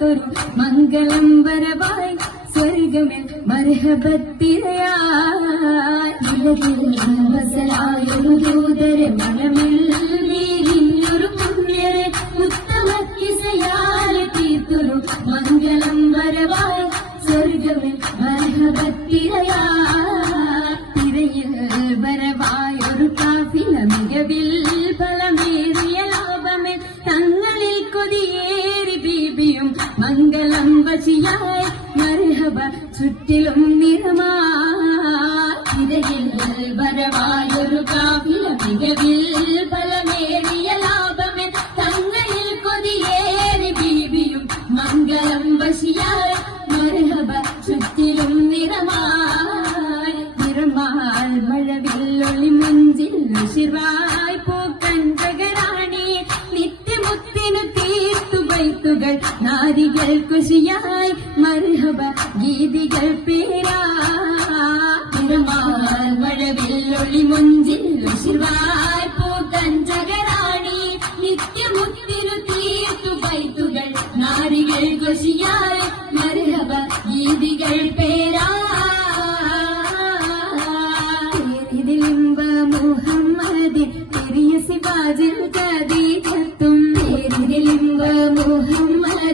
തീർത്തൊരു മംഗളം വരവായി സ്വർഗമിൽ മർഹബത്തിരയായൊരു ദൂതരെ വീരിഞ്ഞൊരു പുണ്യരെ ഉത്തമക്കിസയാലെ തീർത്തൊരു മംഗളം വരവായി സ്വർഗമിൽ മർഹബത്തിരയാ തിരയിൽ വരവായൊരു കാഫില മികവിൽ ഫലമേറിയ മംഗളം മരഹബ ചുറ്റിലും നിറമാ തിരയിൽ വരവായൊരു കാഫില മികവിൽ ഫലമേറിയ ലാഭമേ. തങ്ങളിൽ കൊതിയേറി ബീബിയും മംഗളം വശിയായി മരഹബ ചുറ്റിലും നിറമായി നിറമാൽ മഴവില്ലൊളി മഞ്ചിൽ ശിവായ് நாதங்கள் நாதிகள் குஷியாய் மருகப கீதிகள் பேரா பெருமாள் மழவில் ஒளி முஞ்சில் உசிர்வாய் பூத்தன் ஜகராணி நித்திய முத்திரு தீர்த்து பைத்துகள் நாரிகள் குஷியாய் மருகப கீதிகள் பேரா. இதில் இன்ப முகம்மதின் பெரிய சிவாஜில்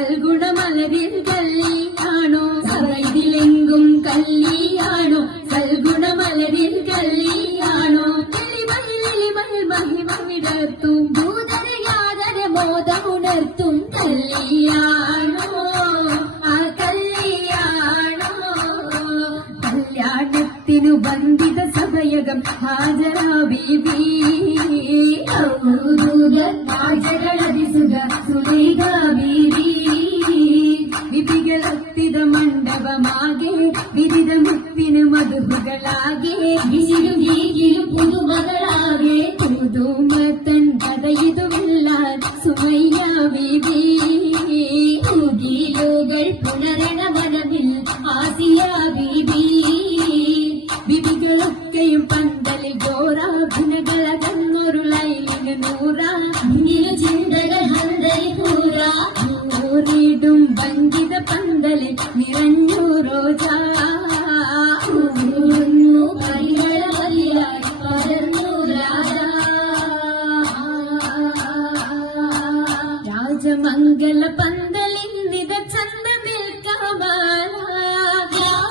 സൽഗുണമലരിൽ കല്ലിയാണോ സഭ ഇതിലെങ്കും കല്ലിയാണോ സൽഗുണമലരിൽ കല്ലിയാണോ എളിമയിൽ മഹിമ വിടർത്തും ഭൂതര യാതര മോദമുണർത്തും കല്ലിയാണോ ആ കല്ലിയാണോ കല്യാണത്തിനു ബന്ധിത സഭയകം ഹാജരാ ബീബി ഹാജരളതിസുക லாபமாகே விரித முத்தினு மதுபுகளாகே விசிலும் வீகிலும் புது மகளாகே புதுமத்தன் கதையுதுமில்லார் சுமையா வீதி ஊகிலோகள் புனரண மனமில் ஆசியா வீதி விதிகளுக்கையும் பந்தலில் கோரா புனகல கண்ணொருளையில் நூறா നിറഞ്ഞു റോജാ ഊരുന്നു കളികള വലിയായി പടർന്നു രാജാ രാജമംഗല